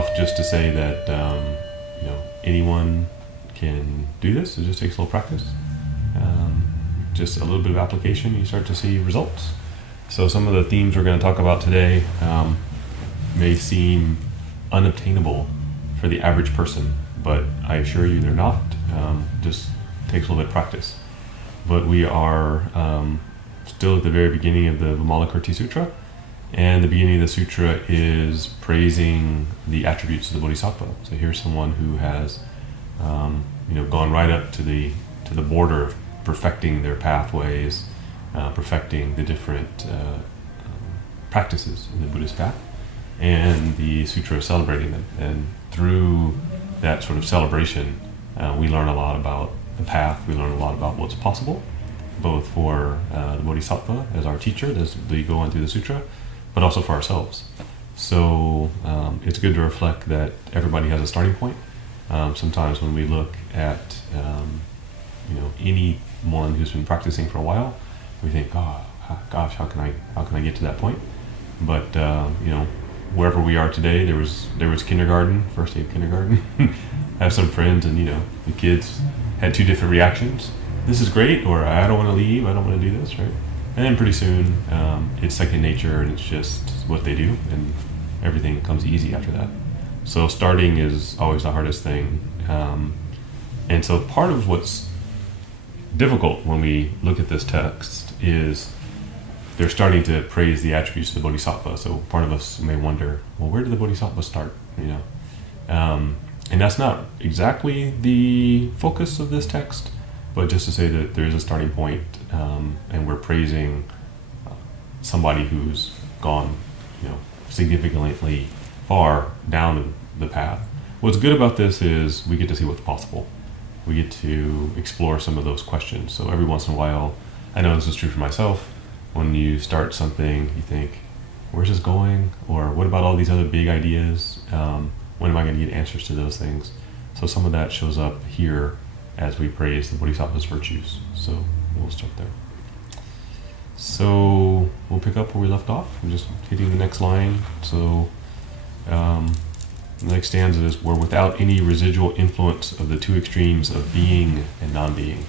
off just to say that anyone can do this. It just takes a little practice. Just a little bit of application, you start to see results. So some of the themes we're going to talk about today may seem unobtainable for the average person, but I assure you they're not. Just takes a little bit of practice. But we are still at the very beginning of the Vimalakirti Sutra, and the beginning of the sutra is praising the attributes of the Bodhisattva. So here's someone who has gone right up to the border of perfecting their pathways, perfecting the different practices in the Buddhist path, and the sutra is celebrating them. And through that sort of celebration, we learn a lot about the path. We learn a lot about what's possible, both for the Bodhisattva as our teacher as we go on through the sutra, but also for ourselves. So it's good to reflect that everybody has a starting point. Sometimes when we look at anyone who's been practicing for a while, we think, oh gosh, how can I get to that point? But wherever we are today, there was kindergarten, first day of kindergarten. I have some friends, and the kids had two different reactions. This is great, or I don't want to leave, I don't want to do this, right? And then pretty soon, it's second nature, and it's just what they do, and everything comes easy after that. So starting is always the hardest thing. And so part of what's difficult when we look at this text is they're starting to praise the attributes of the Bodhisattva. So part of us may wonder, well, where did the Bodhisattva start? And that's not exactly the focus of this text, but just to say that there is a starting point, and we're praising somebody who's gone, significantly far down the path. What's good about this is we get to see what's possible. We get to explore some of those questions. So every once in a while, I know this is true for myself, when you start something, you think, where's this going? Or what about all these other big ideas? When am I going to get answers to those things? So some of that shows up here as we praise the Bodhisattva's virtues. So we'll start there. So we'll pick up where we left off. We're just hitting the next line. So the next stanza is, we're without any residual influence of the two extremes of being and non-being.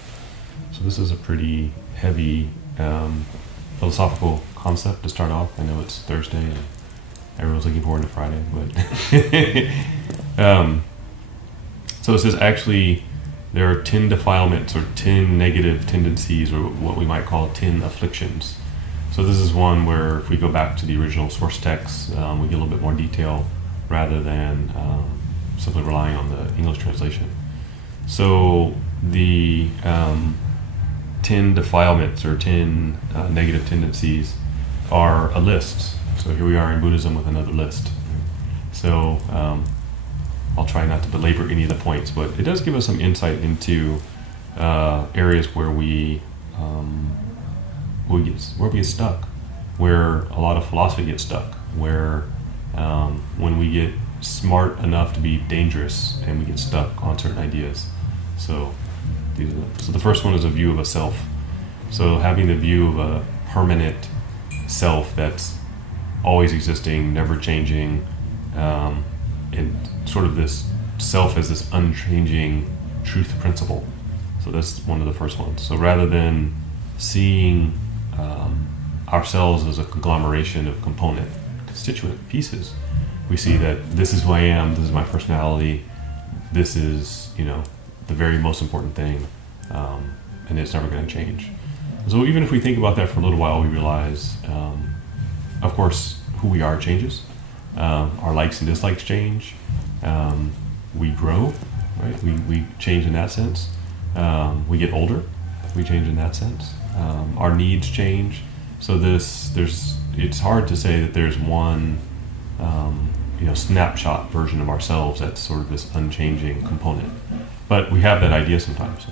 So this is a pretty heavy philosophical concept to start off. I know it's Thursday and everyone's looking forward to Friday, but so it says actually there are 10 defilements or 10 negative tendencies, or what we might call 10 afflictions. So this is one where if we go back to the original source text, we get a little bit more detail rather than simply relying on the English translation. So the 10 defilements or 10 negative tendencies are a list. So here we are in Buddhism with another list. So I'll try not to belabor any of the points, but it does give us some insight into areas where we get stuck, where a lot of philosophy gets stuck, where when we get smart enough to be dangerous and we get stuck on certain ideas. So the first one is a view of a self. So having the view of a permanent self that's always existing, never changing, and sort of this self as this unchanging truth principle. So that's one of the first ones. So rather than seeing ourselves as a conglomeration of constituent pieces, we see that this is who I am, this is my personality, this is the very most important thing, and it's never going to change. So even if we think about that for a little while, we realize, of course, who we are changes. Our likes and dislikes change. We grow, right? We change in that sense. We get older. We change in that sense. Our needs change. So it's hard to say that there's one, snapshot version of ourselves that's sort of this unchanging component. But we have that idea sometimes.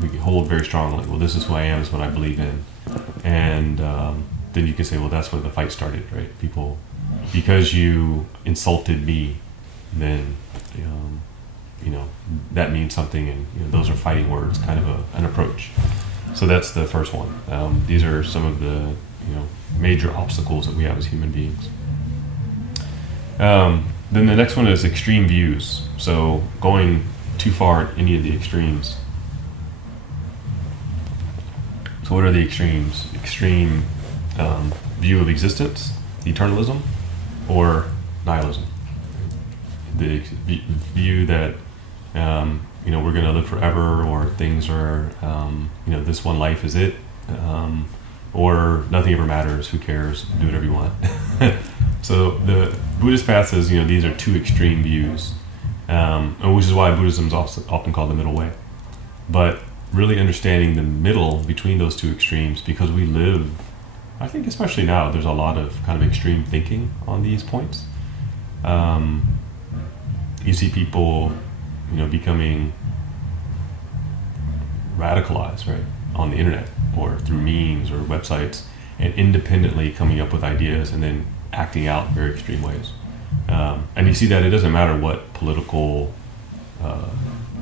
We hold very strongly, well, this is who I am, is what I believe in. And then you can say, well, that's where the fight started, right? People, because you insulted me, then, that means something, and those are fighting words, kind of an approach. So that's the first one. These are some of the major obstacles that we have as human beings. Then the next one is extreme views. So going too far at any of the extremes. So what are the extremes? Extreme view of existence, eternalism, or nihilism. The view that we're going to live forever, or things are this one life is it, or nothing ever matters. Who cares? Do whatever you want. So the Buddhist path says these are two extreme views, and which is why Buddhism is often called the middle way. But really understanding the middle between those two extremes, because we live, I think especially now, there's a lot of kind of extreme thinking on these points. You see people, becoming radicalized, right, on the internet or through memes or websites, and independently coming up with ideas and then acting out in very extreme ways. And you see that it doesn't matter what political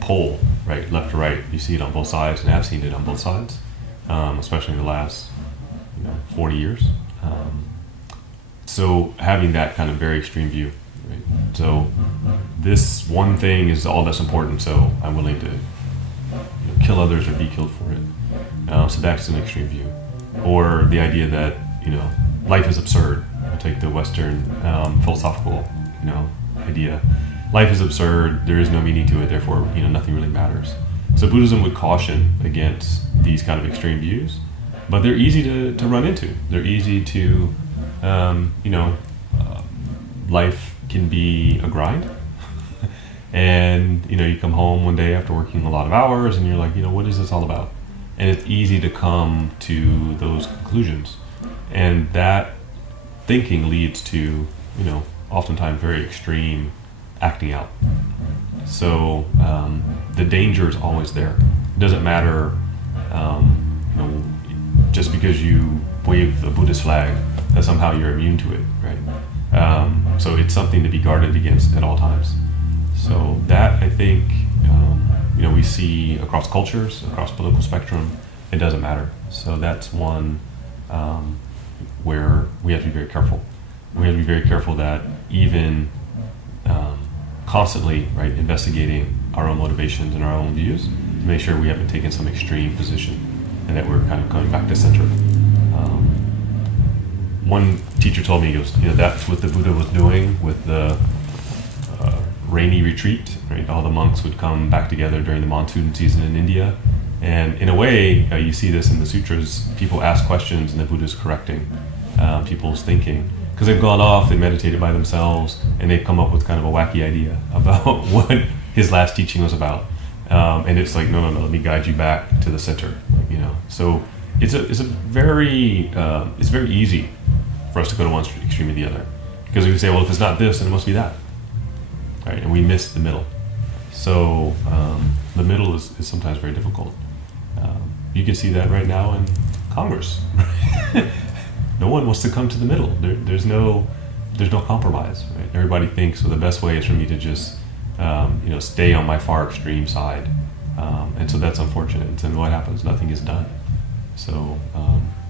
pole, right, left or right, you see it on both sides, and I've seen it on both sides, especially in the last 40 years. So having that kind of very extreme view, right? So this one thing is all that's important, so I'm willing to kill others or be killed for it. So that's an extreme view. Or the idea that life is absurd. I take the Western philosophical idea. Life is absurd. There is no meaning to it. Therefore, nothing really matters. So Buddhism would caution against these kind of extreme views, but they're easy to run into. They're easy to, life can be a grind. And, you come home one day after working a lot of hours and you're like, what is this all about? And it's easy to come to those conclusions. And that thinking leads to, oftentimes very extreme acting out. So the danger is always there. It doesn't matter, just because you wave the Buddhist flag, that somehow you're immune to it, right? So it's something to be guarded against at all times. So that, I think, we see across cultures, across political spectrum, it doesn't matter. So that's one where we have to be very careful. We have to be very careful that even constantly, right, investigating our own motivations and our own views to make sure we haven't taken some extreme position and that we're kind of coming back to center. One teacher told me, he goes, that's what the Buddha was doing with the rainy retreat, right? All the monks would come back together during the monsoon season in India. And in a way, you see this in the sutras, people ask questions and the Buddha's correcting people's thinking. Because they've gone off, they meditated by themselves, and they've come up with kind of a wacky idea about what his last teaching was about. And it's like, no, let me guide you back to the center, So it's very easy for us to go to one extreme or the other. Because we say, well, if it's not this, then it must be that. Right? And we miss the middle. So the middle is sometimes very difficult. You can see that right now in Congress. No one wants to come to the middle. There's no compromise. Right? Everybody thinks, well, the best way is for me to just stay on my far extreme side, and so that's unfortunate. And what happens? Nothing is done. So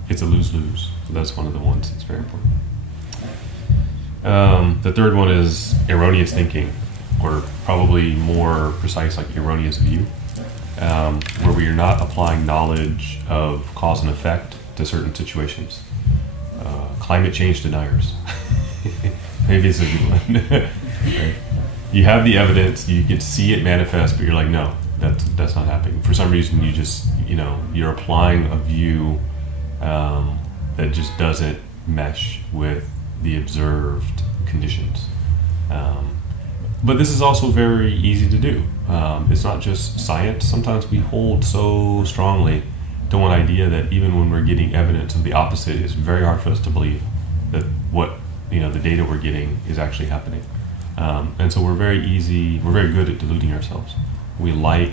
it's a lose-lose. So that's one of the ones that's very important. The third one is erroneous thinking, or probably more precise, like erroneous view, where we are not applying knowledge of cause and effect to certain situations. Climate change deniers. Maybe it's a good one. Right? You have the evidence, you can see it manifest, but you're like, no, that's not happening. For some reason, you just, you're applying a view that just doesn't mesh with the observed conditions. But this is also very easy to do. It's not just science. Sometimes we hold so strongly to one idea that even when we're getting evidence of the opposite, it's very hard for us to believe that what the data we're getting is actually happening. And so we're very good at deluding ourselves. We like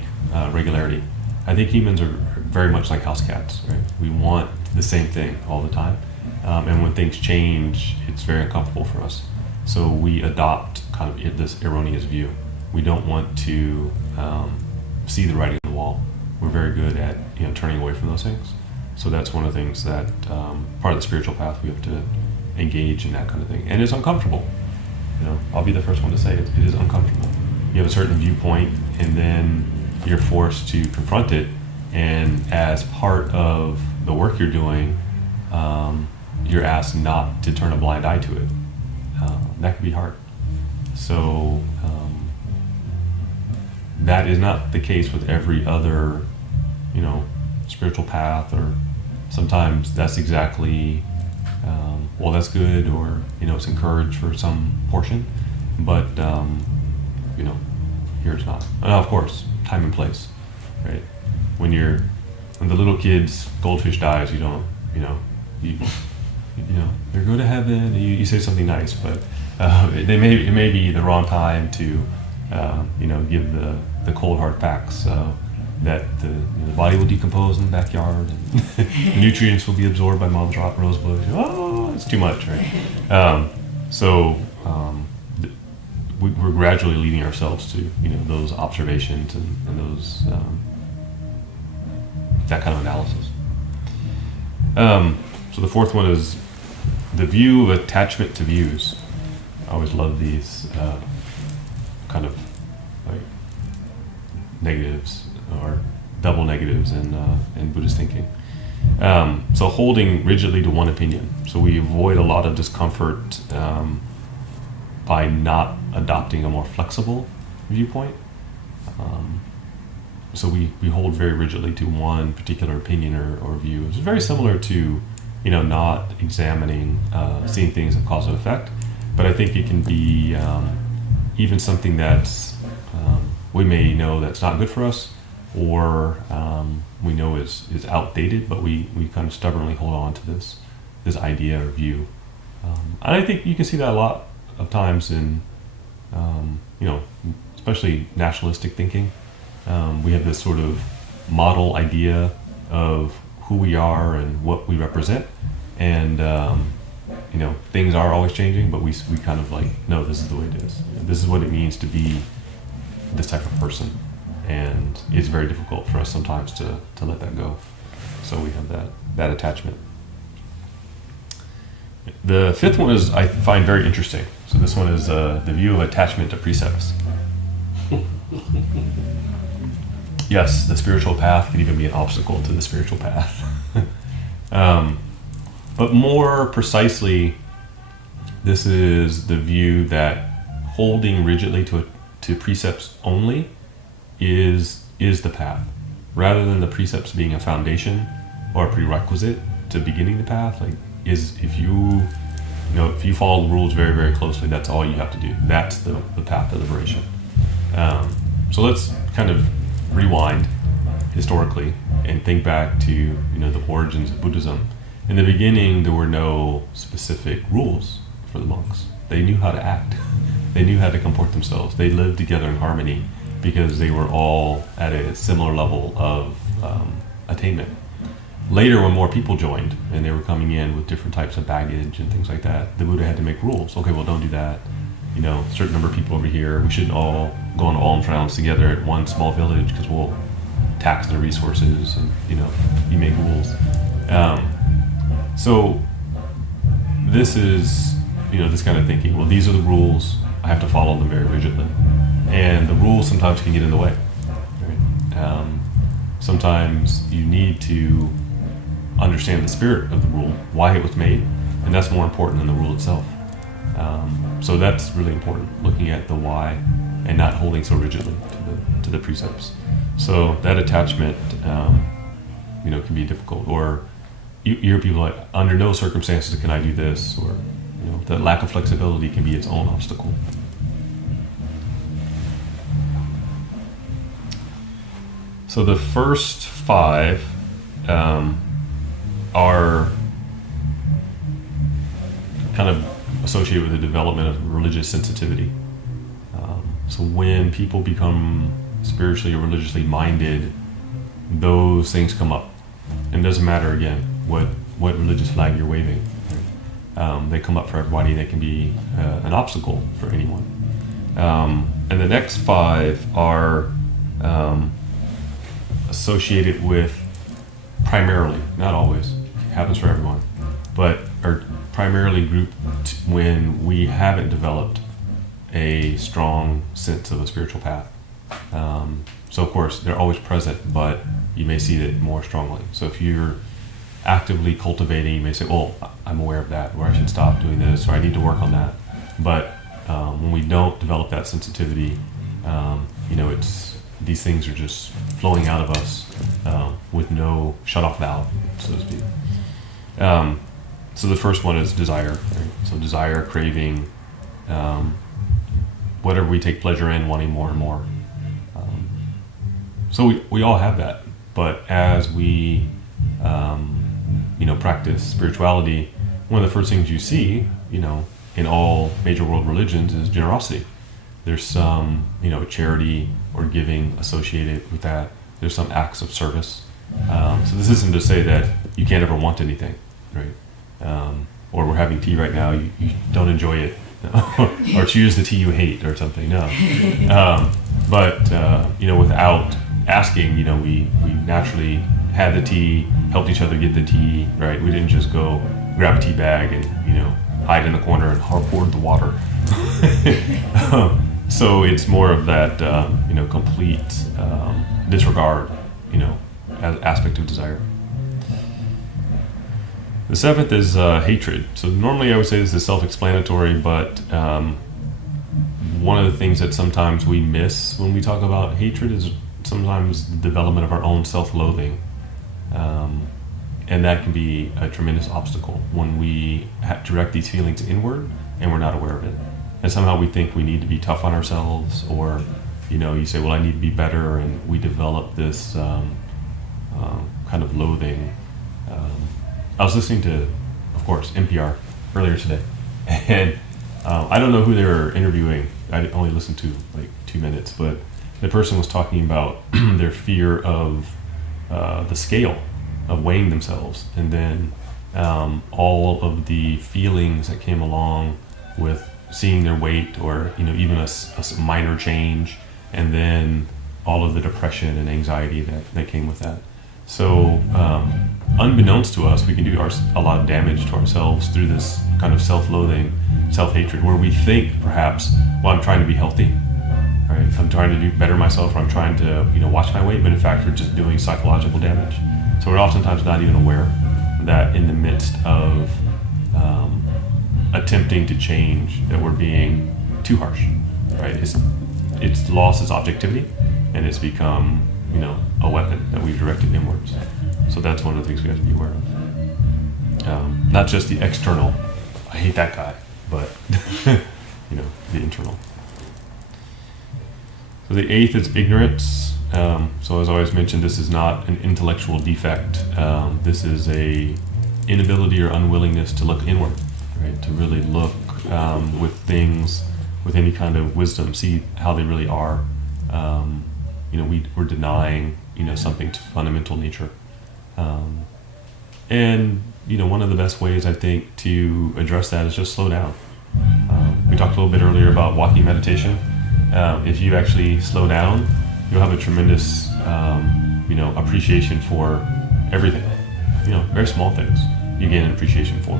regularity. I think humans are very much like house cats, right? We want the same thing all the time. And when things change, it's very uncomfortable for us. So we adopt kind of this erroneous view. We don't want to see the writing on the wall. We're very good at turning away from those things. So that's one of the things that part of the spiritual path we have to engage in, that kind of thing. And it's uncomfortable. I'll be the first one to say it is uncomfortable. You have a certain viewpoint, and then you're forced to confront it. And as part of the work you're doing, you're asked not to turn a blind eye to it. That can be hard. So that is not the case with every other, spiritual path, or sometimes that's exactly, that's good, or, it's encouraged for some portion, but, here it's not. And of course, time and place, right? When the little kid's goldfish dies, you don't, they go to heaven, and you say something nice, but it may be the wrong time to, give the cold hard facts that the body will decompose in the backyard, and the nutrients will be absorbed by mom's rosebush. Oh, it's too much, right? We're gradually leading ourselves to those observations and those that kind of analysis. So the fourth one is the view of attachment to views. I always love these kind of like negatives or double negatives in Buddhist thinking. So holding rigidly to one opinion. So we avoid a lot of discomfort by not adopting a more flexible viewpoint. So we hold very rigidly to one particular opinion or view. It's very similar to, not examining, seeing things of cause and effect. But I think it can be even something that's, we may know that's not good for us, or we know is outdated, but we kind of stubbornly hold on to this idea or view. And I think you can see that a lot of times in, especially nationalistic thinking. We have this sort of model idea of who we are and what we represent, and things are always changing, but we kind of like, no, this is the way it is. This is what it means to be this type of person, and it's very difficult for us sometimes to let that go. So we have that attachment. The fifth one is, I find very interesting. So this one is the view of attachment to precepts. Yes, the spiritual path can even be an obstacle to the spiritual path. But more precisely, this is the view that holding rigidly to precepts only is the path, rather than the precepts being a foundation or a prerequisite to beginning the path. Like, if you follow the rules very, very closely, that's all you have to do. That's the path to liberation. So let's kind of rewind historically and think back to the origins of Buddhism. In the beginning, there were no specific rules for the monks. They knew how to act. They knew how to comport themselves. They lived together in harmony because they were all at a similar level of attainment. Later, when more people joined and they were coming in with different types of baggage and things like that, the Buddha had to make rules. Okay, well, don't do that. Certain number of people over here. We shouldn't all go on alms rounds together at one small village because we'll tax the resources, and you make rules. So this is this kind of thinking. Well, these are the rules. I have to follow them very rigidly, and the rules sometimes can get in the way. Right? Sometimes you need to understand the spirit of the rule, why it was made, and that's more important than the rule itself. So that's really important, looking at the why and not holding so rigidly to the precepts. So that attachment, can be difficult. Or you hear people like, under no circumstances can I do this, or that lack of flexibility can be its own obstacle. So the first five are kind of associated with the development of religious sensitivity. So when people become spiritually or religiously minded, those things come up. And it doesn't matter, again, what religious flag you're waving. They come up for everybody, and they can be an obstacle for anyone. And the next five are associated with primarily, not always, it happens for everyone, but are primarily grouped when we haven't developed a strong sense of a spiritual path. So of course they're always present, but you may see it more strongly. So if you're actively cultivating, you may say, well, I'm aware of that, or I should stop doing this, or I need to work on that. But when we don't develop that sensitivity, it's these things are just flowing out of us with no shut-off valve, so to speak. So the first one is desire. Right? So desire, craving, whatever we take pleasure in, wanting more and more. So we all have that, but as we practice spirituality, one of the first things you see, in all major world religions is generosity. There's some, charity or giving associated with that. There's some acts of service. So this isn't to say that you can't ever want anything, right? Or we're having tea right now, you don't enjoy it, or choose the tea you hate or something, no. But without asking, we naturally had the tea, helped each other get the tea, right? We didn't just go grab a tea bag and, hide in the corner and hoard the water. So it's more of that, complete disregard, as aspect of desire. The seventh is hatred. So normally I would say this is self-explanatory, but one of the things that sometimes we miss when we talk about hatred is sometimes the development of our own self-loathing. And that can be a tremendous obstacle when we direct these feelings inward and we're not aware of it. And somehow we think we need to be tough on ourselves, or, you say, well, I need to be better, and we develop this kind of loathing. I was listening to, of course, NPR earlier today, and I don't know who they were interviewing. I only listened to like 2 minutes, but the person was talking about their fear of the scale of weighing themselves, and then all of the feelings that came along with seeing their weight, or even a minor change, and then all of the depression and anxiety that came with that. So unbeknownst to us, we can do a lot of damage to ourselves through this kind of self-loathing, self-hatred, where we think perhaps, well, I'm trying to be healthy, right? I'm trying to do better myself, or I'm trying to watch my weight, but in fact we're just doing psychological damage. So we're oftentimes not even aware that in the midst of attempting to change, that we're being too harsh, right? It's lost its objectivity, and it's become, a weapon that we've directed inwards. So that's one of the things we have to be aware of. Not just the external, I hate that guy, but the internal. So the eighth is ignorance. So as I always mentioned, this is not an intellectual defect. This is a inability or unwillingness to look inward, right? To really look with things with any kind of wisdom, see how they really are. We're denying, something's fundamental nature. And one of the best ways, I think, to address that is just slow down. We talked a little bit earlier about walking meditation. If you actually slow down, you'll have a tremendous, appreciation for everything. Very small things you gain an appreciation for.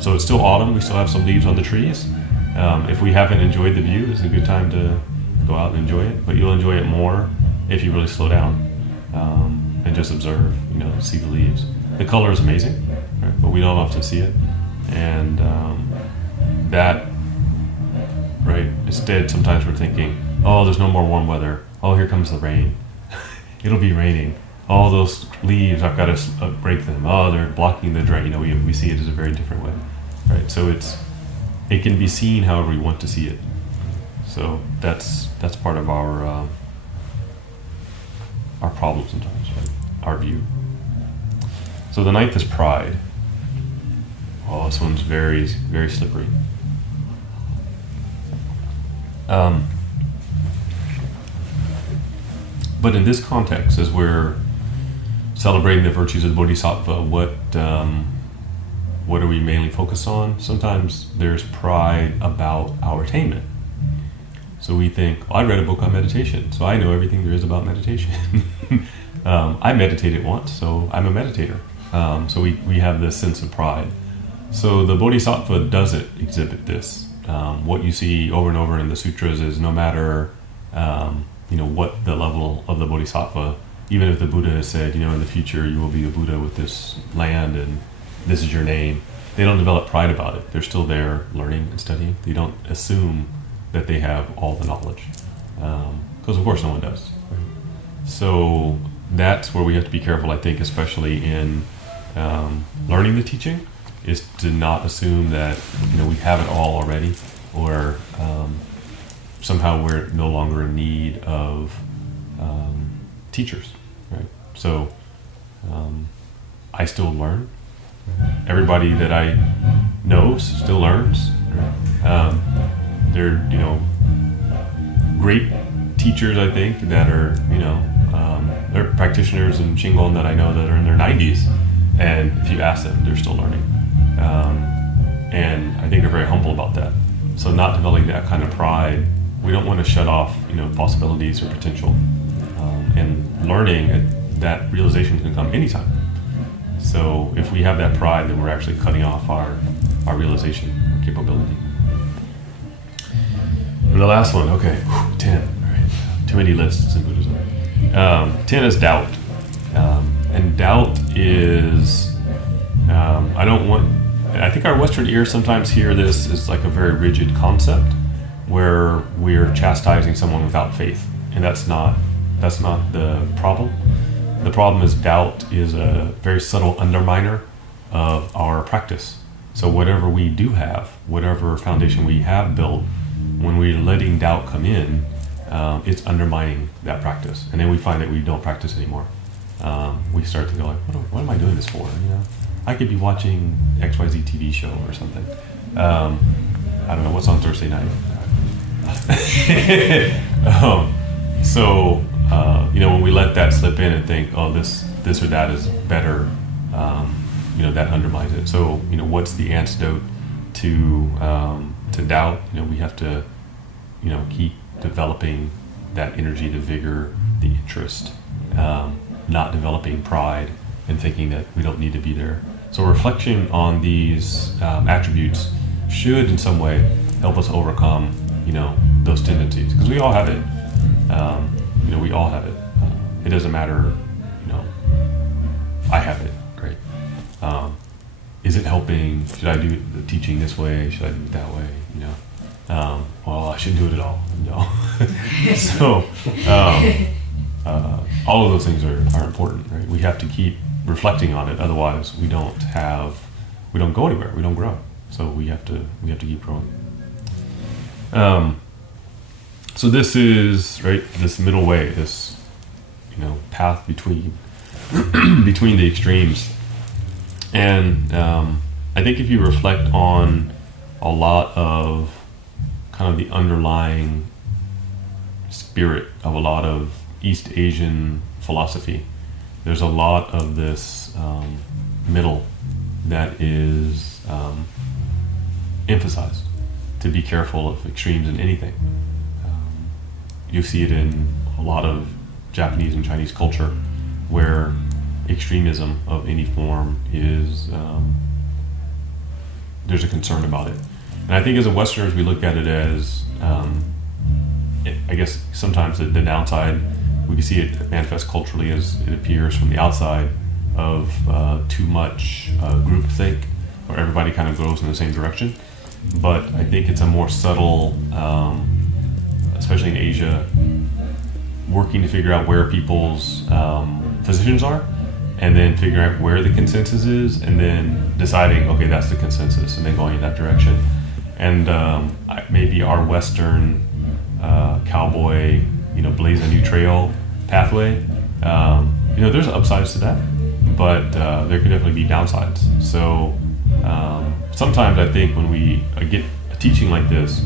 So it's still autumn. We still have some leaves on the trees. If we haven't enjoyed the view, it's a good time to go out and enjoy it. But you'll enjoy it more if you really slow down and just observe, see the leaves. The color is amazing, right? But we don't often see it. And that, right, instead sometimes we're thinking, oh, there's no more warm weather. Oh, here comes the rain. It'll be raining. All those leaves, I've got to break them. Oh, they're blocking the drain. We see it as a very different way, right? So it can be seen however we want to see it. So that's part of our problem sometimes, right? Our view. So the ninth is pride. Oh, this one's very, very slippery. But in this context, as we're celebrating the virtues of the Bodhisattva, what are we mainly focused on? Sometimes there's pride about our attainment. So we think, I read a book on meditation, so I know everything there is about meditation. I meditated once, so I'm a meditator. So we have this sense of pride. So the Bodhisattva doesn't exhibit this. what you see over and over in the sutras is no matter what the level of the bodhisattva, even if the Buddha has said, in the future you will be a Buddha with this land and this is your name, they don't develop pride about it. They're still there learning and studying. They don't assume that they have all the knowledge, because of course no one does. So that's where we have to be careful, I think, especially in learning the teaching, is to not assume that we have it all already, or somehow we're no longer in need of teachers, right? So I still learn. Everybody that I know still learns. Right? They're great teachers, I think, that are they're practitioners in Shingon that I know that are in their 90s, and if you ask them, they're still learning. And I think they're very humble about that. So not developing that kind of pride, we don't want to shut off possibilities or potential. And learning, that realization can come anytime. So if we have that pride, then we're actually cutting off our realization, our capability. And the last one, 10. Right. Too many lists in Buddhism. 10 is doubt. And doubt is, I think our Western ears sometimes hear this as like a very rigid concept where we're chastising someone without faith. And that's not the problem. The problem is doubt is a very subtle underminer of our practice. So whatever we do have, whatever foundation we have built, when we're letting doubt come in, it's undermining that practice. And then we find that we don't practice anymore. We start to go like, what am I doing this for? I could be watching XYZ TV show or something. I don't know, what's on Thursday night? When we let that slip in and think, this or that is better, that undermines it. So, what's the antidote to doubt? We have to, keep developing that energy, the vigor, the interest, not developing pride and thinking that we don't need to be there. So reflection on these attributes should in some way help us overcome, those tendencies, because we all have it. We all have it. It doesn't matter, I have it, right? Is it helping? Should I do the teaching this way? Should I do it that way? Well, I shouldn't do it at all. No. So, all of those things are important, right? We have to keep reflecting on it. Otherwise, we don't go anywhere. We don't grow. So we have to keep growing. So this is this middle way, this path between the extremes. And I think if you reflect on a lot of kind of the underlying spirit of a lot of East Asian philosophy, there's a lot of this middle that is emphasized, to be careful of extremes in anything. You see it in a lot of Japanese and Chinese culture, where extremism of any form is, there's a concern about it. And I think as a Westerners, we look at it as, I guess sometimes the downside, we can see it manifest culturally as it appears from the outside, of too much groupthink, where everybody kind of goes in the same direction. But I think it's a more subtle, especially in Asia, working to figure out where people's positions are, and then figuring out where the consensus is, and then deciding, okay, that's the consensus, and then going in that direction. And maybe our Western cowboy, blaze a new trail pathway, there's upsides to that, but there could definitely be downsides. So sometimes I think when we get a teaching like this,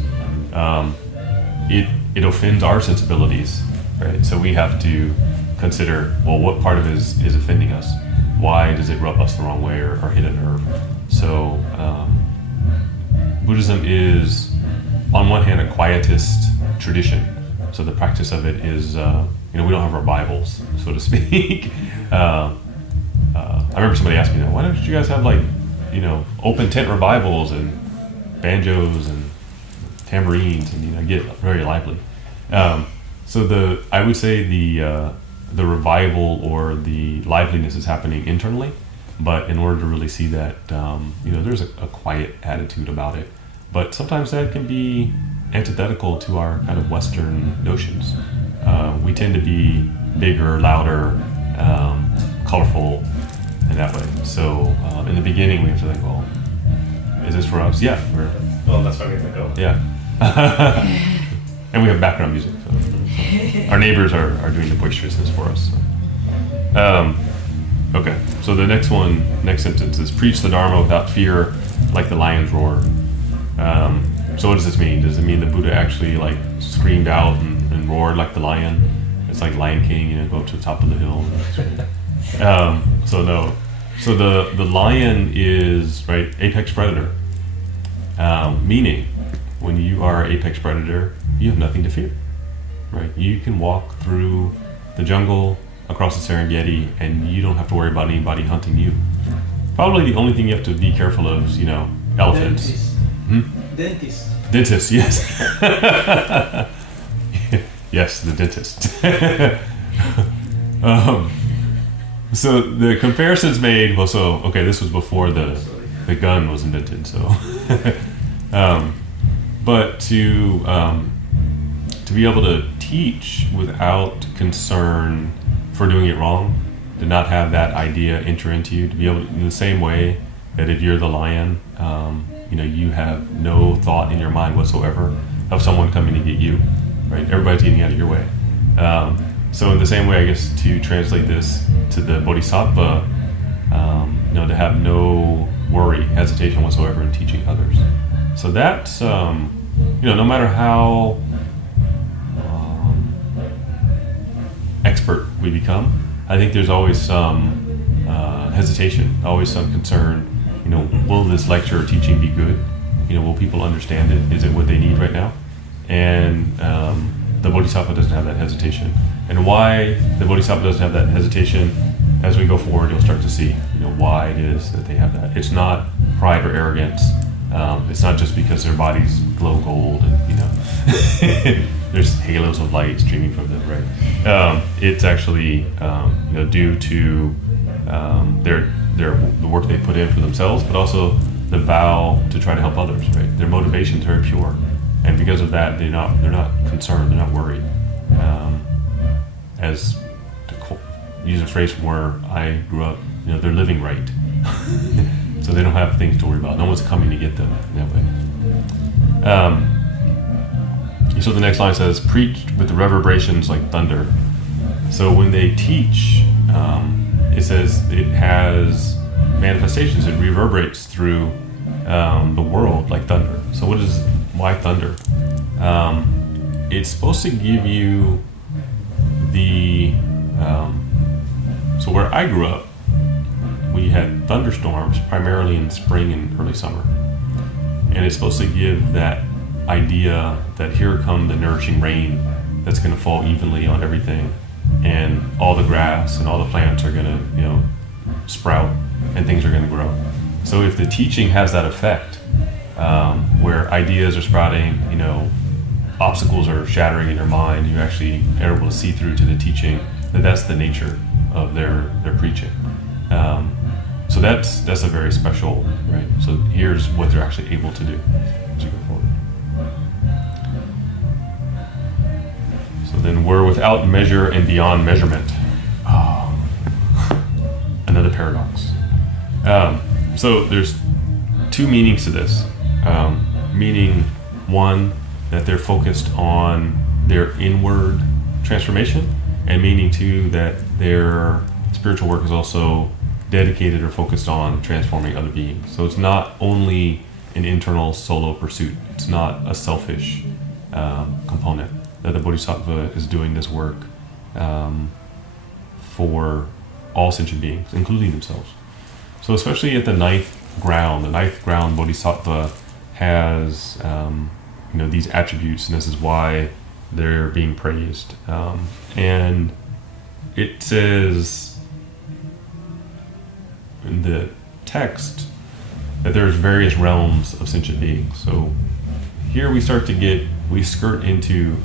it offends our sensibilities, right? So we have to consider, well, what part of it is offending us? Why does it rub us the wrong way or hit a nerve? So Buddhism is, on one hand, a quietist tradition. So the practice of it is, we don't have our Bibles, so to speak. I remember somebody asked me, why don't you guys have open tent revivals and banjos and tambourines, and get very lively. So I would say the revival or the liveliness is happening internally, but in order to really see that, there's a quiet attitude about it. But sometimes that can be antithetical to our kind of Western notions. We tend to be bigger, louder, colorful in that way. So in the beginning, we have to think, well, is this for us? Yeah. Well, that's why we have to go. Yeah. And we have background music. So our neighbors are doing the boisterousness for us. So. Okay, so the next sentence is preach the Dharma without fear, like the lion's roar. So what does this mean? Does it mean the Buddha actually screamed out and roared like the lion? It's like Lion King, go up to the top of the hill. So no. So the lion is, right, apex predator. Meaning, when you are apex predator, you have nothing to fear, right? You can walk through the jungle, across the Serengeti, and you don't have to worry about anybody hunting you. Probably the only thing you have to be careful of is, elephants. Dentist, yes. Yes, the dentist. So the comparison's made, this was before the gun was invented, so. But to be able to teach without concern for doing it wrong, to not have that idea enter into you, to be able to, in the same way that if you're the lion, you have no thought in your mind whatsoever of someone coming to get you, right? Everybody's getting out of your way. So in the same way, I guess, to translate this to the bodhisattva, to have no worry, hesitation whatsoever in teaching others. So that's, no matter how expert we become, I think there's always some hesitation, always some concern. Will this lecture or teaching be good? Will people understand it? Is it what they need right now? And the Bodhisattva doesn't have that hesitation. And why the Bodhisattva doesn't have that hesitation, as we go forward, you'll start to see, why it is that they have that. It's not pride or arrogance. It's not just because their bodies glow gold and, there's halos of light streaming from them, right? It's actually, due to the work they put in for themselves, but also the vow to try to help others, right? Their motivation is very pure, and because of that, they're not concerned, they're not worried. As to use a phrase from where I grew up, they're living right, so they don't have things to worry about. No one's coming to get them in that way. So the next line says, preach with the reverberations like thunder. So when they teach, it says it has manifestations. It reverberates through the world like thunder. So why thunder? It's supposed to give you so where I grew up, we had thunderstorms primarily in spring and early summer. And it's supposed to give that idea that here come the nourishing rain that's going to fall evenly on everything, and all the grass and all the plants are going to sprout and things are going to grow. So if the teaching has that effect, where ideas are sprouting, obstacles are shattering in your mind, you actually are able to see through to the teaching, that's the nature of their preaching. So that's a very special, right? So here's what they're actually able to do as you go forward. So then we're without measure and beyond measurement. Another paradox. So there's two meanings to this. Meaning one, that they're focused on their inward transformation, and meaning two, that their spiritual work is also dedicated or focused on transforming other beings. So it's not only an internal solo pursuit. It's not a selfish component, that the Bodhisattva is doing this work for all sentient beings, including themselves. So especially at the ninth ground Bodhisattva has these attributes, and this is why they're being praised. And it says in the text that there's various realms of sentient beings. So here we skirt into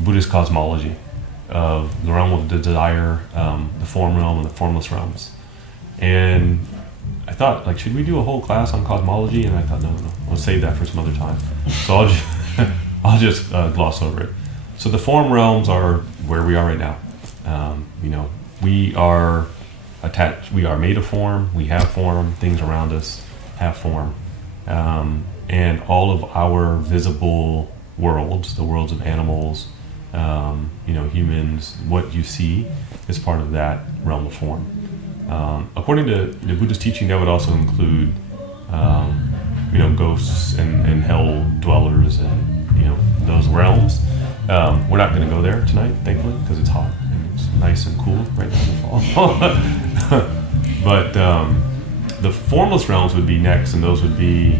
Buddhist cosmology of the realm of the desire, the form realm, and the formless realms. And I thought, like, should we do a whole class on cosmology? And I thought, no, I'll save that for some other time. So I'll just gloss over it. So the form realms are where we are right now. We are attached. We are made of form. We have form. Things around us have form, and all of our visible worlds, the worlds of animals, humans, what you see is part of that realm of form. According to the Buddhist teaching, that would also include, ghosts and hell dwellers and those realms. We're not going to go there tonight, thankfully, because it's hot and it's nice and cool right now in the fall. But the formless realms would be next, and those would be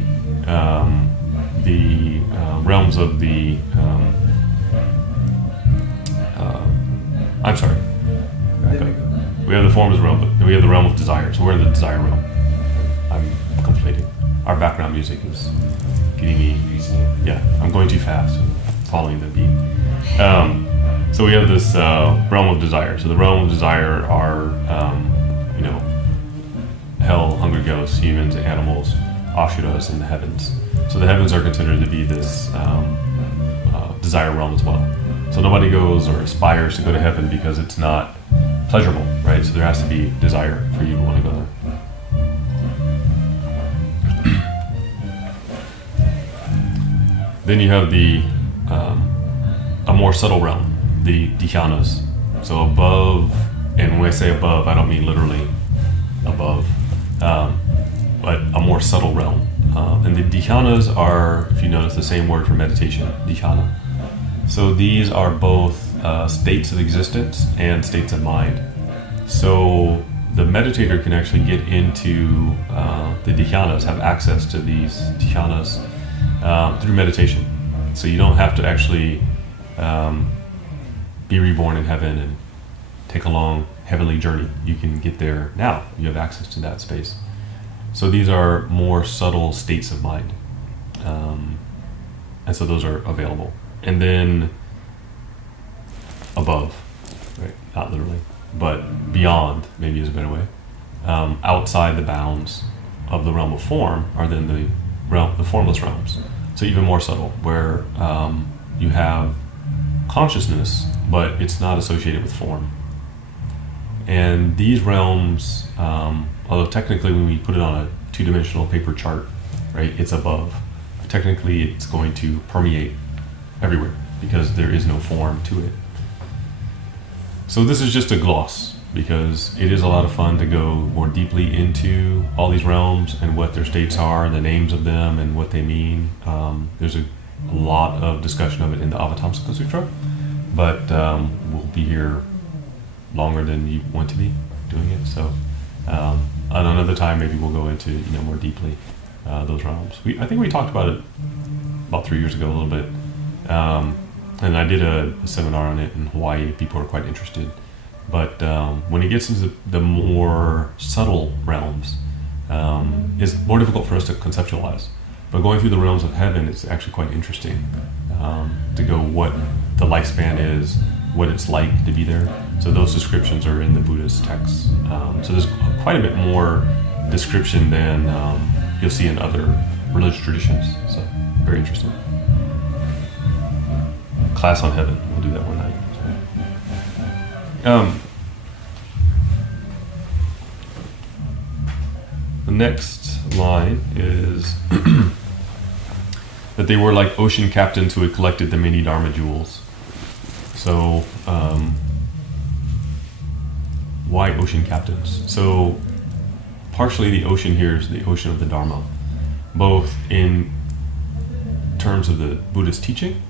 the realms of the. I'm sorry. Back up. We have the formless realm, but we have the realm of desire. So we're in the desire realm. I'm conflating. Our background music is getting me. Yeah, I'm going too fast. Following the beat. So we have this realm of desire. So the realm of desire are, hell, hungry ghosts, humans, animals, ashuras, and the heavens. So the heavens are considered to be this desire realm as well. So nobody goes or aspires to go to heaven because it's not pleasurable, right? So there has to be desire for you to want to go there. Then you have a more subtle realm, the dhyanas. So above, and when I say above, I don't mean literally above, but a more subtle realm. And the dhyanas are, if you notice, the same word for meditation, dhyana. So these are both states of existence and states of mind. So the meditator can actually get into the dhyanas, have access to these dhyanas through meditation. So you don't have to actually be reborn in heaven and take a long heavenly journey. You can get there now. You have access to that space. So these are more subtle states of mind. And so those are available. And then above, right? Not literally, but beyond, maybe is a better way. Outside the bounds of the realm of form are then the formless realms. So even more subtle, where you have consciousness, but it's not associated with form. And these realms, although technically when we put it on a two-dimensional paper chart, right, it's above. Technically, it's going to permeate everywhere because there is no form to it. So this is just a gloss because it is a lot of fun to go more deeply into all these realms and what their states are and the names of them and what they mean. There's a lot of discussion of it in the Avatamsaka Sutra, but we'll be here longer than you want to be doing it. So on another time, maybe we'll go into more deeply those realms. I think we talked about it about 3 years ago a little bit, and I did a seminar on it in Hawaii. People are quite interested. But when it gets into the more subtle realms, it's more difficult for us to conceptualize. But going through the realms of heaven is actually quite interesting to go what the lifespan is, what it's like to be there. So those descriptions are in the Buddhist texts. So there's quite a bit more description than you'll see in other religious traditions. So very interesting. Class on heaven. We'll do that one night. The next line is that they were like ocean captains who had collected the many Dharma jewels. So, why ocean captains? So, partially the ocean here is the ocean of the Dharma, both in terms of the Buddhist teaching,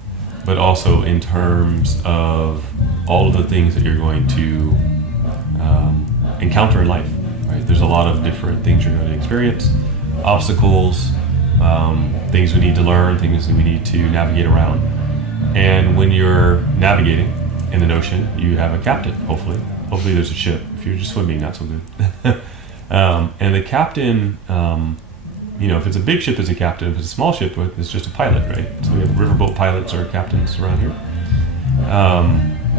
but also in terms of all of the things that you're going to encounter in life. Right? There's a lot of different things you're going to experience, obstacles, things we need to learn, things that we need to navigate around. And when you're navigating in an ocean, you have a captain, hopefully. Hopefully there's a ship. If you're just swimming, not so good. And the captain if it's a big ship, it's a captain. If it's a small ship, it's just a pilot, right? So we have riverboat pilots or captains around here.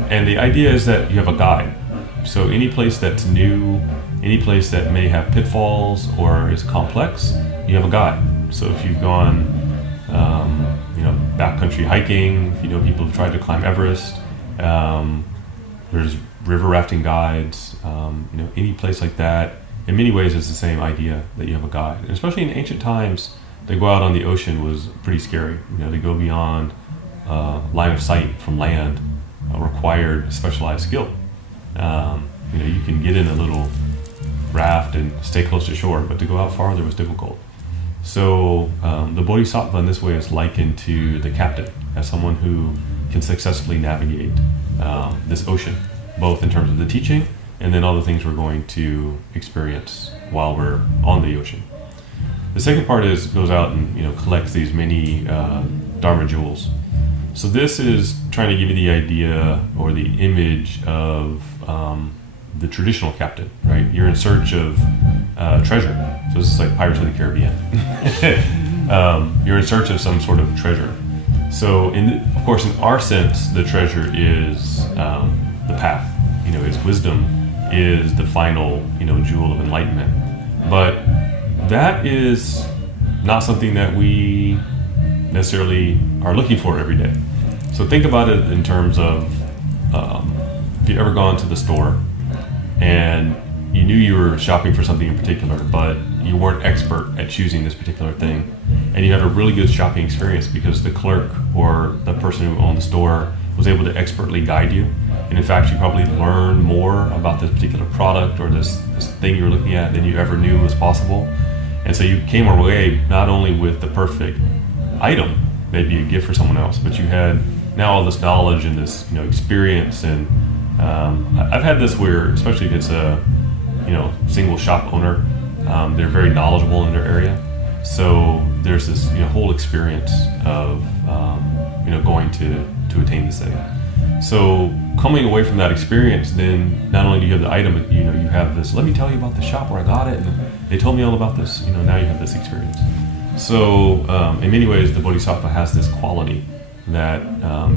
And the idea is that you have a guide. So any place that's new, any place that may have pitfalls or is complex, you have a guide. So if you've gone, backcountry hiking, if you know people who've tried to climb Everest, there's river rafting guides, any place like that. In many ways, it's the same idea that you have a guide. And especially in ancient times, to go out on the ocean was pretty scary. To go beyond line of sight from land required specialized skill. You can get in a little raft and stay close to shore, but to go out farther was difficult. So the bodhisattva in this way is likened to the captain, as someone who can successfully navigate this ocean, both in terms of the teaching and then all the things we're going to experience while we're on the ocean. The second part goes out and collects these many Dharma jewels. So this is trying to give you the idea or the image of the traditional captain, right? You're in search of treasure. So this is like Pirates of the Caribbean. You're in search of some sort of treasure. So, of course, in our sense, the treasure is the path. Its wisdom is the final, jewel of enlightenment. But that is not something that we necessarily are looking for every day. So think about it in terms of if you've ever gone to the store and you knew you were shopping for something in particular, but you weren't expert at choosing this particular thing, and you had a really good shopping experience because the clerk or the person who owned the store was able to expertly guide you. And in fact, you probably learned more about this particular product or this thing you were looking at than you ever knew was possible. And so you came away not only with the perfect item, maybe a gift for someone else, but you had now all this knowledge and this experience. And I've had this where, especially if it's a single shop owner, they're very knowledgeable in their area. So there's this whole experience of going to attain this thing. So coming away from that experience, then not only do you have the item, but you have this. Let me tell you about the shop where I got it, and they told me all about this. Now you have this experience. So in many ways, the bodhisattva has this quality that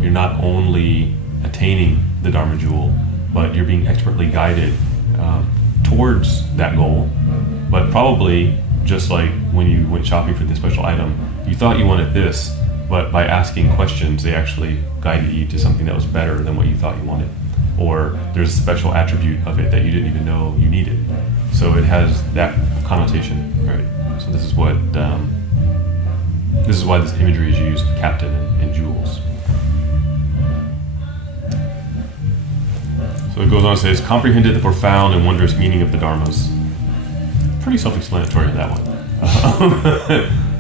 you're not only attaining the Dharma jewel, but you're being expertly guided towards that goal. But probably just like when you went shopping for this special item, you thought you wanted this, but by asking questions, they actually guided you to something that was better than what you thought you wanted. Or there's a special attribute of it that you didn't even know you needed. So it has that connotation, right? So this is why this imagery is used of captain and jewels. So it goes on to say, it's comprehended the profound and wondrous meaning of the Dharmas. Pretty self-explanatory, that one.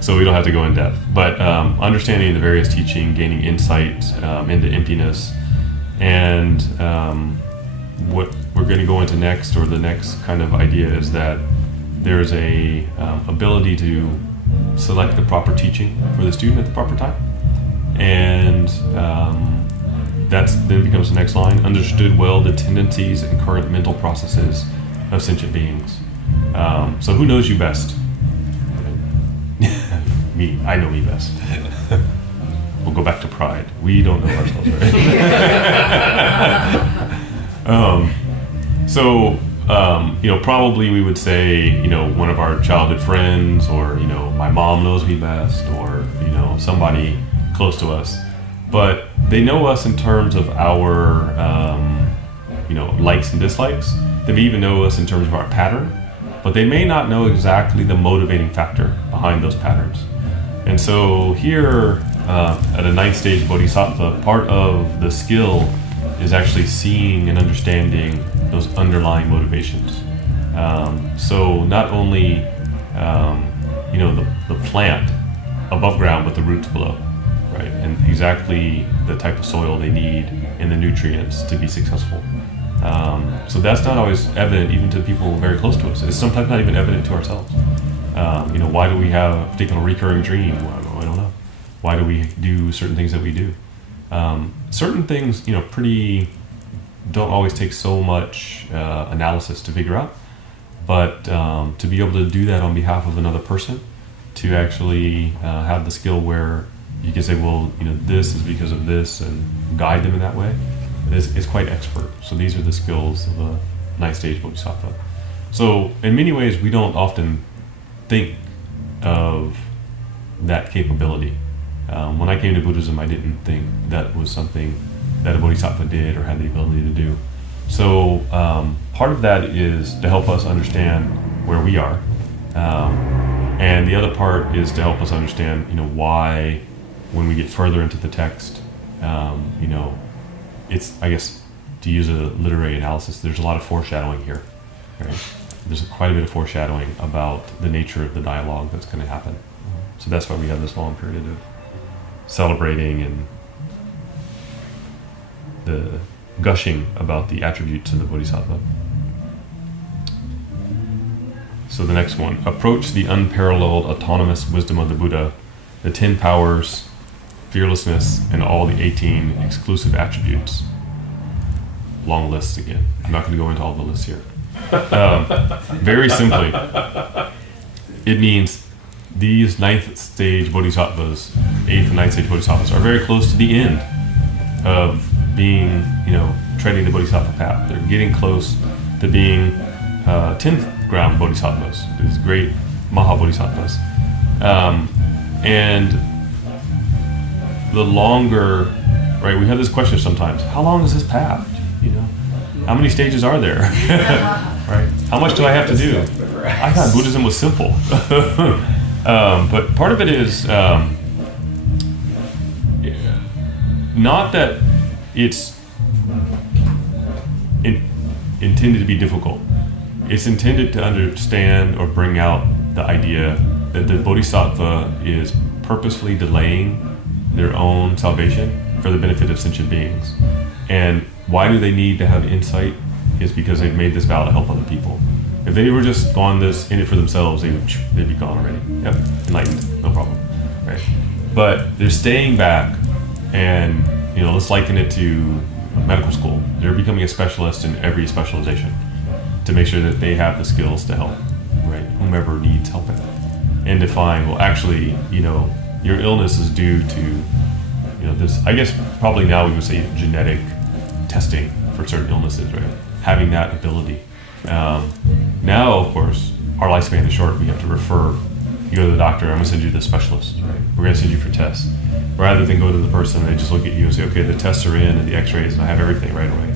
So we don't have to go in depth. But understanding the various teaching, gaining insight into emptiness, and what we're going to go into next, or the next kind of idea, is that there's a ability to select the proper teaching for the student at the proper time. And that then becomes the next line, understood well the tendencies and current mental processes of sentient beings. So who knows you best? Me. I know me best. We'll go back to pride. We don't know ourselves, right? Probably we would say, one of our childhood friends, or, my mom knows me best, or, somebody close to us. But they know us in terms of our, likes and dislikes. They may even know us in terms of our pattern, but they may not know exactly the motivating factor behind those patterns. And so here, at a ninth stage bodhisattva, part of the skill is actually seeing and understanding those underlying motivations. So not only, the plant above ground, but the roots below, right? And exactly the type of soil they need and the nutrients to be successful. So that's not always evident even to people very close to us. It's sometimes not even evident to ourselves. Why do we have a particular recurring dream? Well, I don't know. Why do we do certain things that we do? Certain things, don't always take so much analysis to figure out. But to be able to do that on behalf of another person, to actually have the skill where you can say, well, this is because of this, and guide them in that way. It's quite expert. So these are the skills of a ninth stage bodhisattva. So in many ways, we don't often think of that capability. When I came to Buddhism, I didn't think that was something that a bodhisattva did or had the ability to do. So part of that is to help us understand where we are. And the other part is to help us understand, why, when we get further into the text, it's, I guess, to use a literary analysis, there's a lot of foreshadowing here, right? There's quite a bit of foreshadowing about the nature of the dialogue that's going to happen. So that's why we have this long period of celebrating and the gushing about the attributes of the bodhisattva. So the next one, approach the unparalleled autonomous wisdom of the Buddha, the 10 powers, fearlessness, and all the 18 exclusive attributes. Long lists again. I'm not going to go into all the lists here. Very simply, it means these ninth stage bodhisattvas, eighth and ninth stage bodhisattvas, are very close to the end of being, treading the bodhisattva path. They're getting close to being 10th ground bodhisattvas, these great maha bodhisattvas. And the longer, right, we have this question sometimes, how long is this path? How many stages are there? Right? How much do I have to do? I thought Buddhism was simple. But part of it is not that it's intended to be difficult. It's intended to understand or bring out the idea that the bodhisattva is purposefully delaying their own salvation for the benefit of sentient beings. And why do they need to have insight? Is because they've made this vow to help other people. If they were just gone this in it for themselves, they'd be gone already. Yep, enlightened, no problem, right? But they're staying back, and let's liken it to medical school. They're becoming a specialist in every specialization to make sure that they have the skills to help, right? Whomever needs help, and to find, well, actually, your illness is due to, this. I guess probably now we would say genetic testing for certain illnesses, right? Having that ability. Now, of course, our lifespan is short. We have to refer. You go to the doctor, I'm going to send you to the specialist, right? We're going to send you for tests. Rather than go to the person, they just look at you and say, okay, the tests are in and the x-rays, and I have everything right away.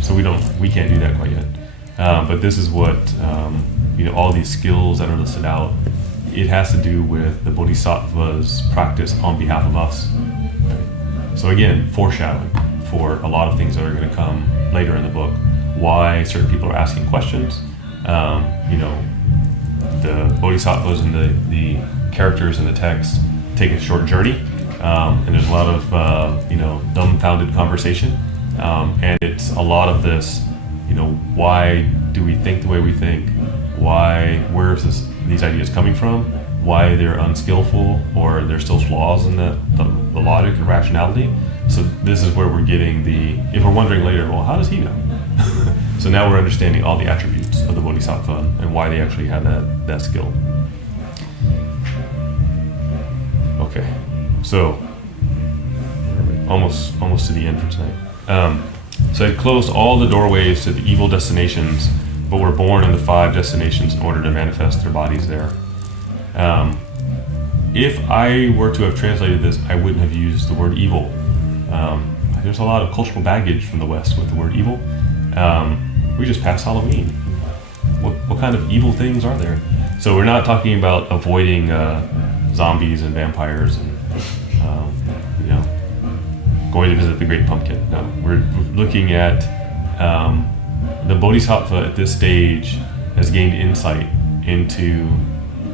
So we can't do that quite yet. But this is what, all these skills that are listed out, it has to do with the bodhisattva's practice on behalf of us. So again, foreshadowing for a lot of things that are going to come later in the book. Why certain people are asking questions. The bodhisattvas and the characters in the text take a short journey, and there's a lot of dumbfounded conversation, and it's a lot of this. Why do we think the way we think? Where is these ideas coming from? Why they're unskillful, or there's still flaws in the logic and rationality. So this is where we're getting if we're wondering later, well, how does he know? So now we're understanding all the attributes of the bodhisattva and why they actually have that skill. Okay, so almost to the end for tonight. So I closed all the doorways to the evil destinations, but were born in the 5 destinations in order to manifest their bodies there. If I were to have translated this, I wouldn't have used the word evil. There's a lot of cultural baggage from the West with the word evil. We just passed Halloween. What kind of evil things are there? So we're not talking about avoiding zombies and vampires and going to visit the Great Pumpkin. No, we're looking at the bodhisattva at this stage has gained insight into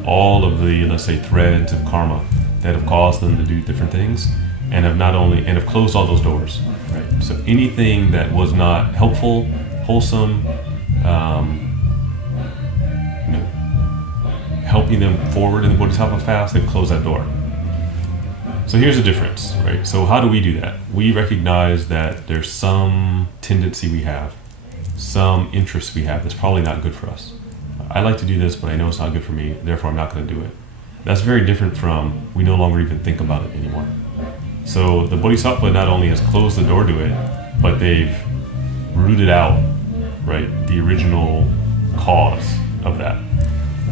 all of the, let's say, threads of karma that have caused them to do different things, and have closed all those doors. Right. So anything that was not helpful, wholesome, helping them forward in the bodhisattva path, they've closed that door. So here's the difference, right? So how do we do that? We recognize that there's some tendency we have, some interest we have that's probably not good for us. I like to do this, but I know it's not good for me, therefore I'm not going to do it. That's very different from we no longer even think about it anymore. So the Bodhisattva not only has closed the door to it, but they've rooted out, right, the original cause of that.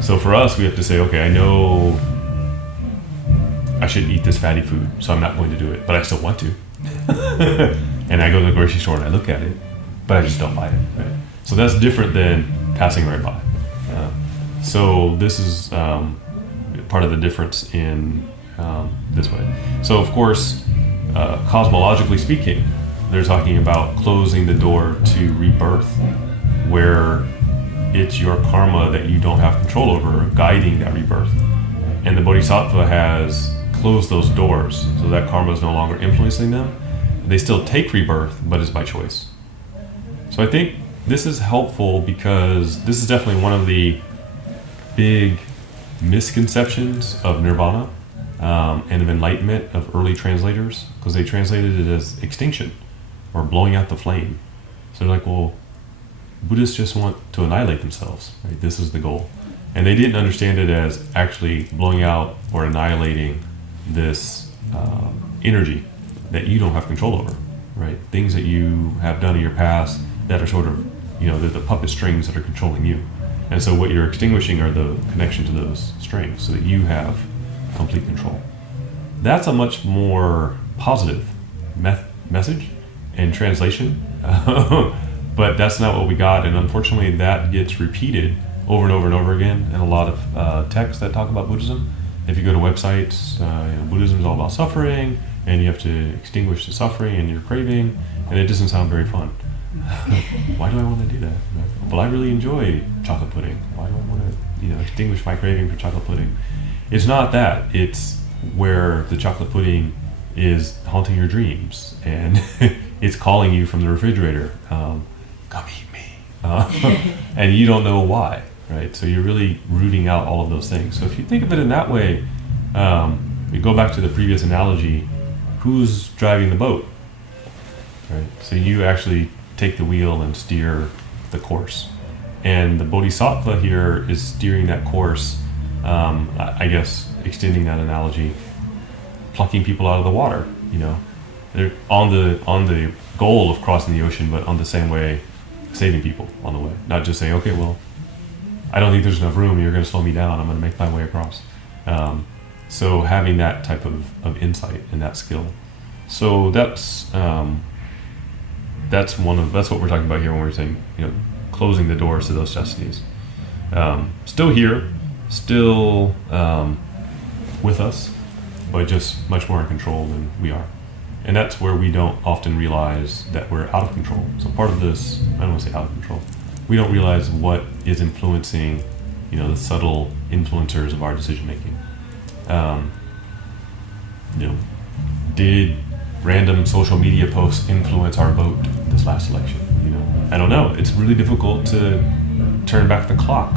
So for us, we have to say, okay, I know I shouldn't eat this fatty food, so I'm not going to do it, but I still want to. And I go to the grocery store and I look at it, but I just don't buy it. Right? So that's different than passing right by. So this is part of the difference in this way. So of course, cosmologically speaking, they're talking about closing the door to rebirth, where it's your karma that you don't have control over guiding that rebirth. And the Bodhisattva has closed those doors, so that karma is no longer influencing them. They still take rebirth, but it's by choice. So I think this is helpful because this is definitely one of the big misconceptions of nirvana and of enlightenment of early translators, because they translated it as extinction or blowing out the flame. So they're like, well, Buddhists just want to annihilate themselves, right? This is the goal. And they didn't understand it as actually blowing out or annihilating this energy that you don't have control over, right? Things that you have done in your past that are sort of, they're the puppet strings that are controlling you. And so what you're extinguishing are the connection to those strings so that you have complete control. That's a much more positive message and translation, but that's not what we got. And unfortunately, that gets repeated over and over and over again in a lot of texts that talk about Buddhism. If you go to websites, Buddhism is all about suffering, and you have to extinguish the suffering and your craving, and it doesn't sound very fun. Why do I want to do that? Well, I really enjoy chocolate pudding. Why do I want to, extinguish my craving for chocolate pudding? It's not that. It's where the chocolate pudding is haunting your dreams, and it's calling you from the refrigerator. Come eat me, and you don't know why, right? So you're really rooting out all of those things. So if you think of it in that way, we go back to the previous analogy. Who's driving the boat, right? So you actually take the wheel and steer the course. And the Bodhisattva here is steering that course, I guess, extending that analogy, plucking people out of the water, They're on the goal of crossing the ocean, but on the same way, saving people on the way. Not just saying, okay, well, I don't think there's enough room, you're going to slow me down, I'm going to make my way across. So having that type of insight and that skill. So that's what we're talking about here when we're saying, closing the doors to those destinies. Still here, still with us, but just much more in control than we are. And that's where we don't often realize that we're out of control. So part of this, I don't want to say out of control, we don't realize what is influencing, the subtle influencers of our decision making. Did random social media posts influence our vote this last election? I don't know. It's really difficult to turn back the clock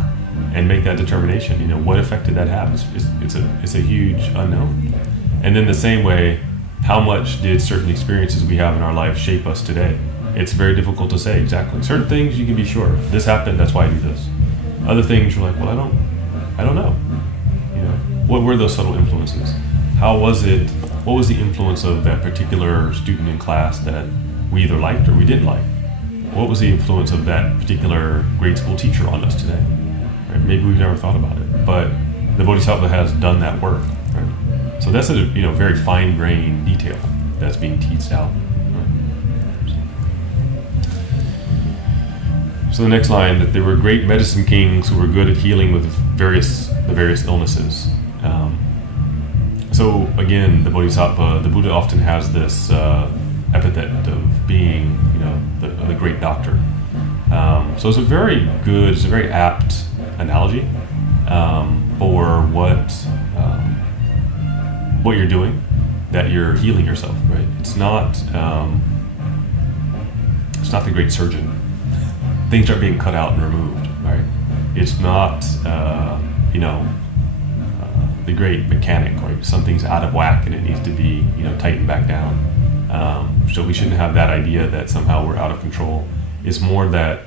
and make that determination. What effect did that have? It's a huge unknown. And then the same way, how much did certain experiences we have in our life shape us today? It's very difficult to say exactly. Certain things you can be sure, this happened, that's why I do this. Other things you're like, well, I don't know. What were those subtle influences? How was it? What was the influence of that particular student in class that we either liked or we didn't like? What was the influence of that particular grade school teacher on us today? Right? Maybe we've never thought about it, but the Bodhisattva has done that work. Right? So that's a very fine-grained detail that's being teased out. So the next line, that there were great medicine kings who were good at healing with the various illnesses. So again, the Bodhisattva, the Buddha often has this epithet of being, the great doctor. So it's a very apt analogy for what you're doing, that you're healing yourself, right? It's not the great surgeon. Things aren't being cut out and removed, right? It's not, the great mechanic, right? Something's out of whack and it needs to be, tightened back down. So we shouldn't have that idea that somehow we're out of control. It's more that,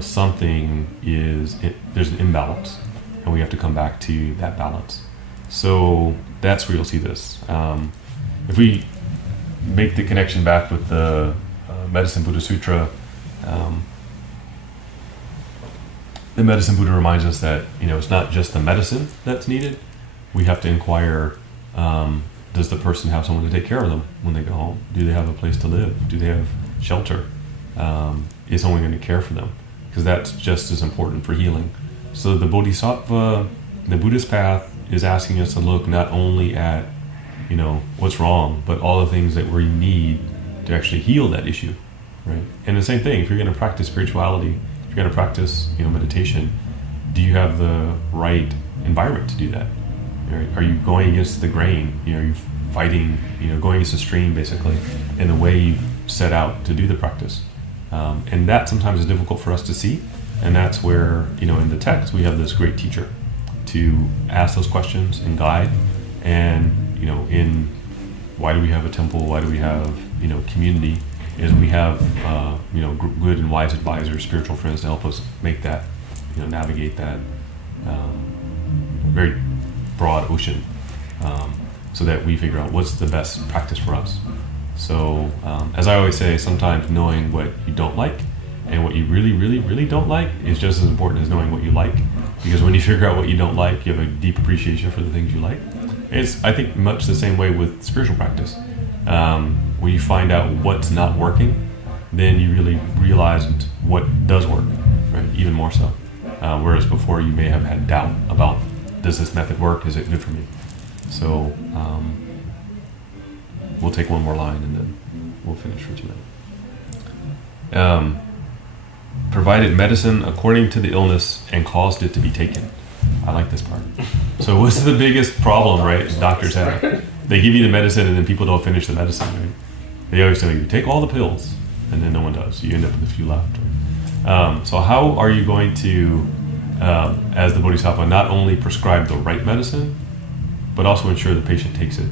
something there's an imbalance, and we have to come back to that balance. So that's where you'll see this. If we make the connection back with the Medicine Buddha Sutra, the Medicine Buddha reminds us that it's not just the medicine that's needed. We have to inquire, does the person have someone to take care of them when they go home? Do they have a place to live? Do they have shelter? Is someone going to care for them? Because that's just as important for healing. So the Bodhisattva, the Buddhist path, is asking us to look not only at what's wrong, but all the things that we need to actually heal that issue, right? And the same thing, if you're going to practice spirituality, if you're going to practice meditation, do you have the right environment to do that? Right? Are you going against the grain? Are you fighting, going against the stream basically, in the way you set out to do the practice? And that sometimes is difficult for us to see, and that's where in the text we have this great teacher to ask those questions and guide. And in why do we have a temple? Why do we have community? Is we have good and wise advisors, spiritual friends to help us make that navigate that very broad ocean, so that we figure out what's the best practice for us. So as I always say, sometimes knowing what you don't like and what you really, really, really don't like is just as important as knowing what you like. Because when you figure out what you don't like, you have a deep appreciation for the things you like. It's, I think, much the same way with spiritual practice. When you find out what's not working, then you really realize what does work, right? Even more so. Whereas before you may have had doubt about, does this method work? Is it good for me? So we'll take one more line and then we'll finish for tonight. Provided medicine according to the illness and caused it to be taken. I like this part. So what's the biggest problem, right, doctors have? They give you the medicine and then people don't finish the medicine, right? They always tell you, take all the pills, and then no one does. You end up with a few left. Right? So how are you going to, as the Bodhisattva, not only prescribe the right medicine, but also ensure the patient takes it?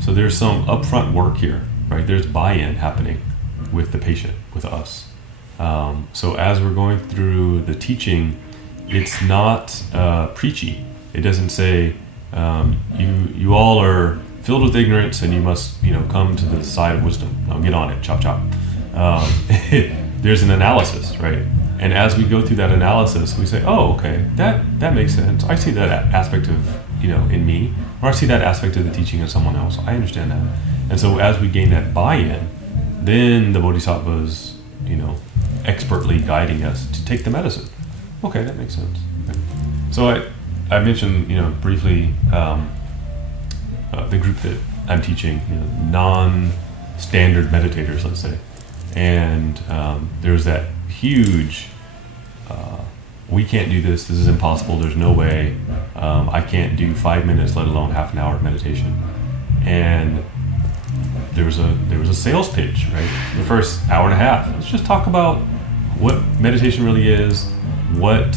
So there's some upfront work here, right? There's buy-in happening with the patient, with us. So as we're going through the teaching, it's not preachy. It doesn't say you all are filled with ignorance and you must come to the side of wisdom. Now get on it, chop chop. There's an analysis, right? And as we go through that analysis, we say, oh, okay, that makes sense. I see that aspect of in me, or I see that aspect of the teaching in someone else. I understand that. And so as we gain that buy-in, then the Bodhisattva's expertly guiding us to take the medicine. Okay, that makes sense. Okay. So I mentioned briefly the group that I'm teaching, non-standard meditators, let's say, and there's that huge we can't do this is impossible, there's no way, I can't do 5 minutes, let alone half an hour of meditation. And there was a sales pitch, right? The first hour and a half, let's just talk about what meditation really is, what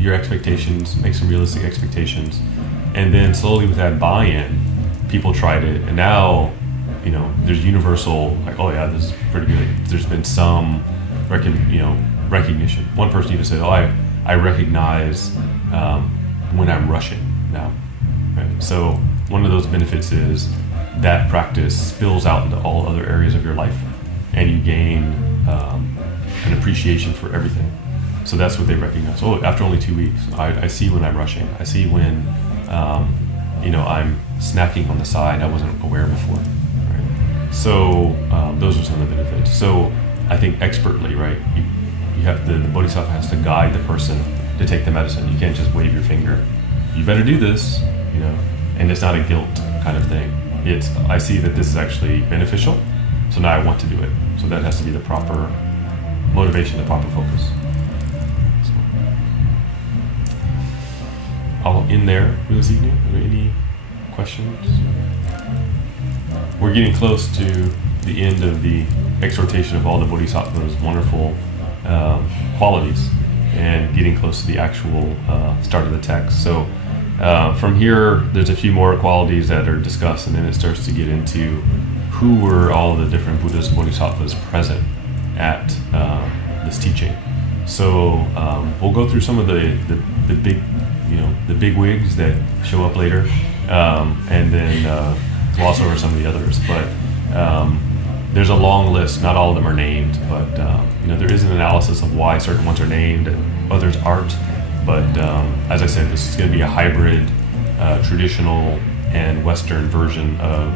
your expectations, make some realistic expectations, and then slowly with that buy-in, people tried it, and now there's universal, like, oh yeah, this is pretty good. There's been some recognition. One person even said, oh, I recognize when I'm rushing now, right? So one of those benefits is that practice spills out into all other areas of your life, and you gain an appreciation for everything. So that's what they recognize. Oh, after only 2 weeks, I see when I'm rushing. I see when I'm snacking on the side I wasn't aware before. Right? So those are some of the benefits. So I think expertly, right? You have the Bodhisattva has to guide the person to take the medicine. You can't just wave your finger. You better do this, and it's not a guilt kind of thing. It's, I see that this is actually beneficial, so now I want to do it. So that has to be the proper motivation, the proper focus. So, I'll end there for this evening. Are there any questions? We're getting close to the end of the exhortation of all the Bodhisattva's wonderful qualities and getting close to the actual start of the text. So from here, there's a few more qualities that are discussed, and then it starts to get into who were all the different Buddhas and Bodhisattvas present at this teaching. So we'll go through some of the big the big wigs that show up later, and then gloss over some of the others. But there's a long list. Not all of them are named, but there is an analysis of why certain ones are named and others aren't. But as I said, this is going to be a hybrid, traditional and Western version of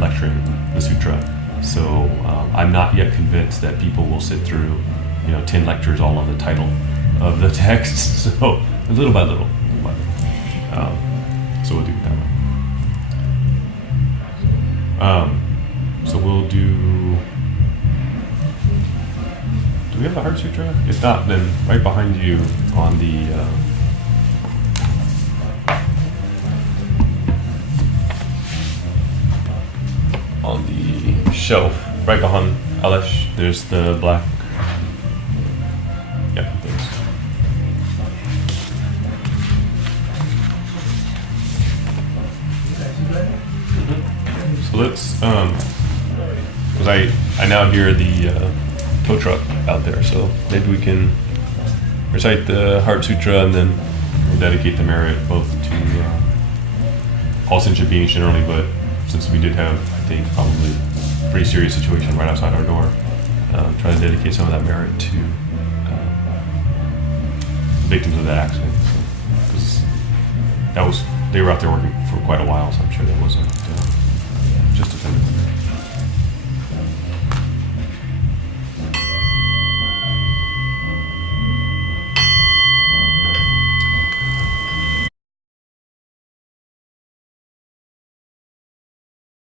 lecturing the sutra. So I'm not yet convinced that people will sit through 10 lectures all on the title of the text. So little by little. So we'll do it that way. So we'll do we have the Heart Sutra? If not, then right behind you on the shelf, right behind Alesh, there's the black. Yeah, thanks. So let's, because I now hear the tow truck out there, so maybe we can recite the Heart Sutra and then we'll dedicate the merit both to all sentient beings generally, but since we did have, I think, probably a pretty serious situation right outside our door, try to dedicate some of that merit to victims of that accident. Because they were out there working for quite a while, so I'm sure that wasn't